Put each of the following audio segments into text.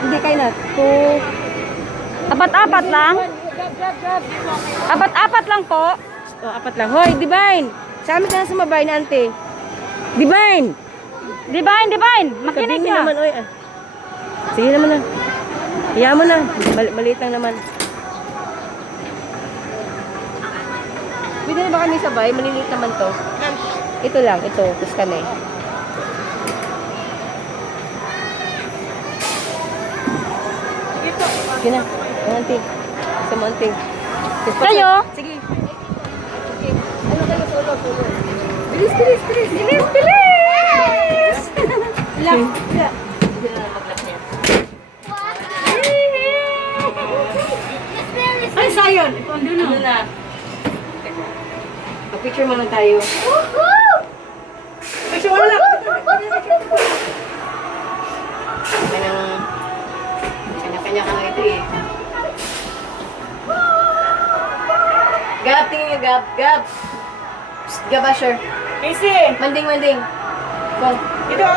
Hindi kayo na. Two. Apat-apat lang? Apat-apat lang po. Oh, apat lang. Hoy, Divine! Sa amin ka na sumabay na, ante. Divine! Divine, Divine. Makinig ka. naman, oy. ah. Sige naman na. Hiya mo na. Mal- maliit lang naman. Pwede na ba kami sabay? Maliliit naman to. Ito lang, ito. Tapos kami. Sige na. Ang anting. Sa pa- Kayo? Sige. Okay. Ano kayo? Solo, solo. Bilis, bilis, bilis. Bilis, bilis! Lang. Ay, sayon. Ito ang Ano na? Picture mo lang tayo. Picture Nyo, Gab. Gab. Psst, Gab, Asher. Casey! Manding, manding. Kung. Ito!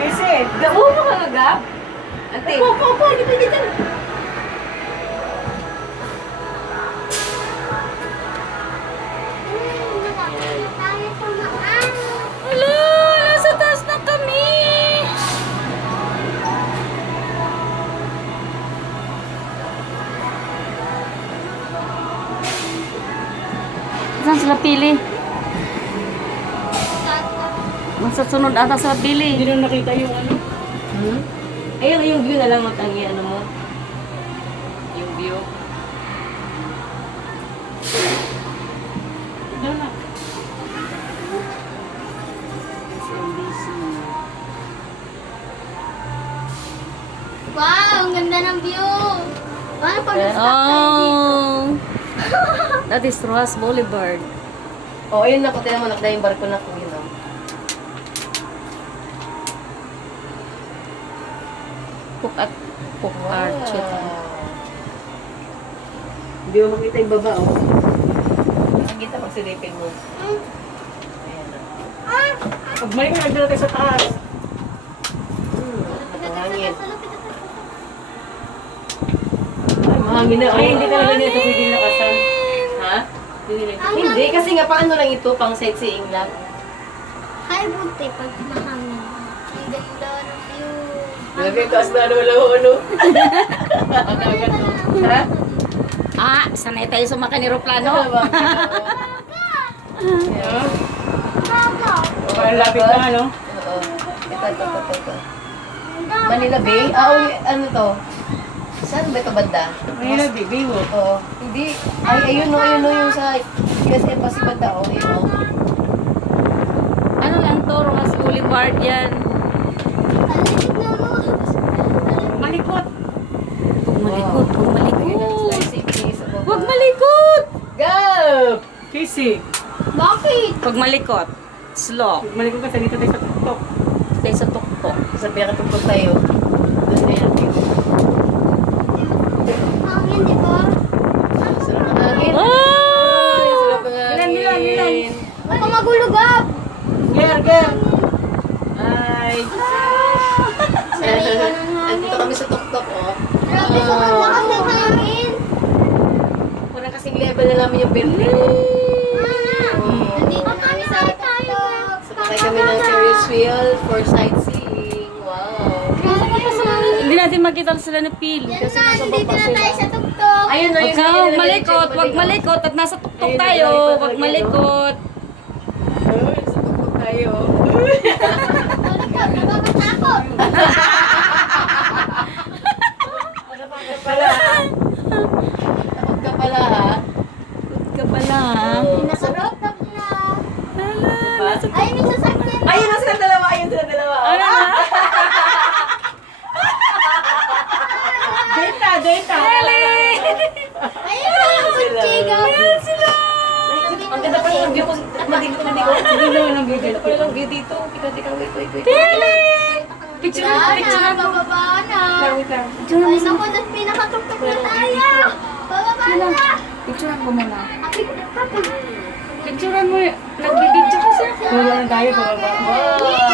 Casey! Gabo mo ka nga, Gab. Ante. Opo, opo, opo. Dito, dito. Sila pili? Nasa sunod ata sa pili. Hindi na nakita yung ano. Hmm? Ayun, yung view na lang matangi, ano mo. Yung view. Ito na. SMBC. Wow, ang ganda ng view. Paano pag Oh. That is Rojas Boulevard. Oh, ayun na ko, tinan mo, nakda yung barko na ko, yun oh. Cook at Cook Archer. Hindi mo makita yung baba, oh. Makikita pag silipin mo. Ayan, oh. Pag mali ka nagdala tayo sa taas. Hmm, nakahangin. Ay, mahangin na. Ay, hindi talaga nito pwede hindi, kasi nga paano lang ito, pang sightseeing lang. Hi, bunte, pag mahangin. Ang ganda ng view. Grabe, taas na ano, wala ko ano. Ha? Ah, sanay tayo sumakay ni Roplano. Ano. Parang lapit na ano. Oo. Ito, ito, ito, ito. Manila Bay? Ah, oh, ano to? Saan ba ito banda? Manila, baby mo. Oo. Hindi. Ay, ayun no, ayun no, yung sa US Embassy banda, oh. Ayun no. Ano lang to, Rojas Boulevard yan. Aligid na mo. Malikot! Huwag malikot, huwag malikot. Huwag malikot! Go! Casey! Bakit? Huwag malikot. Slow. Malikot ka sa dito tayo sa tuktok. Tayo sa tuktok. Sa pinakatugtog tayo. Doon na yan. Hangin, di ba? Sarap ng hangin. Oh! Ay, sarap ng hangin. Milan, Milan, Milan. Ako magulugab. Ger, ger! Ay! Sarili ka ng hangin. Andito kami sa tuktok, oh. Grabe, sobrang lakas ng hangin. Parang kasing level na namin yung building. Nandito kami sa tayo. Sakay kami ng Ferris wheel for sightseeing. Wow. Hindi natin makita sila ni Pil. Yan na, nandito na tayo sa tuktok. Ayun, no, Huwag yun. ka, yun, huwag yun, malikot, yun, malikot at nasa tuktok Ayun, tayo. ayun, Huwag ayun, malikot. Ay, sa tuktok tayo. Malikot, nakakatakot. Takot ka pala. Takot ka pala, ha? Huwag ka pala. ha? Nasa tuktok na. Diba? Ay, may sasakyan na. Ayun na sila dalawa, ayun sila dalawa. Ano na? Data, data! Ayun, mga kutsigaw. sila. Ang ganda pa ng view ko. Madigo, madigo. Hindi naman ang bigay. Ito pala lang view dito. Kita, tika, wait, wait, wait. Picture Wala na, na, picture na. bababa na. Wait lang. Ay, naku, nas ko muna. Picturean mo, nagbibidyo kasi ako. Wala na tayo, pababa. Wow!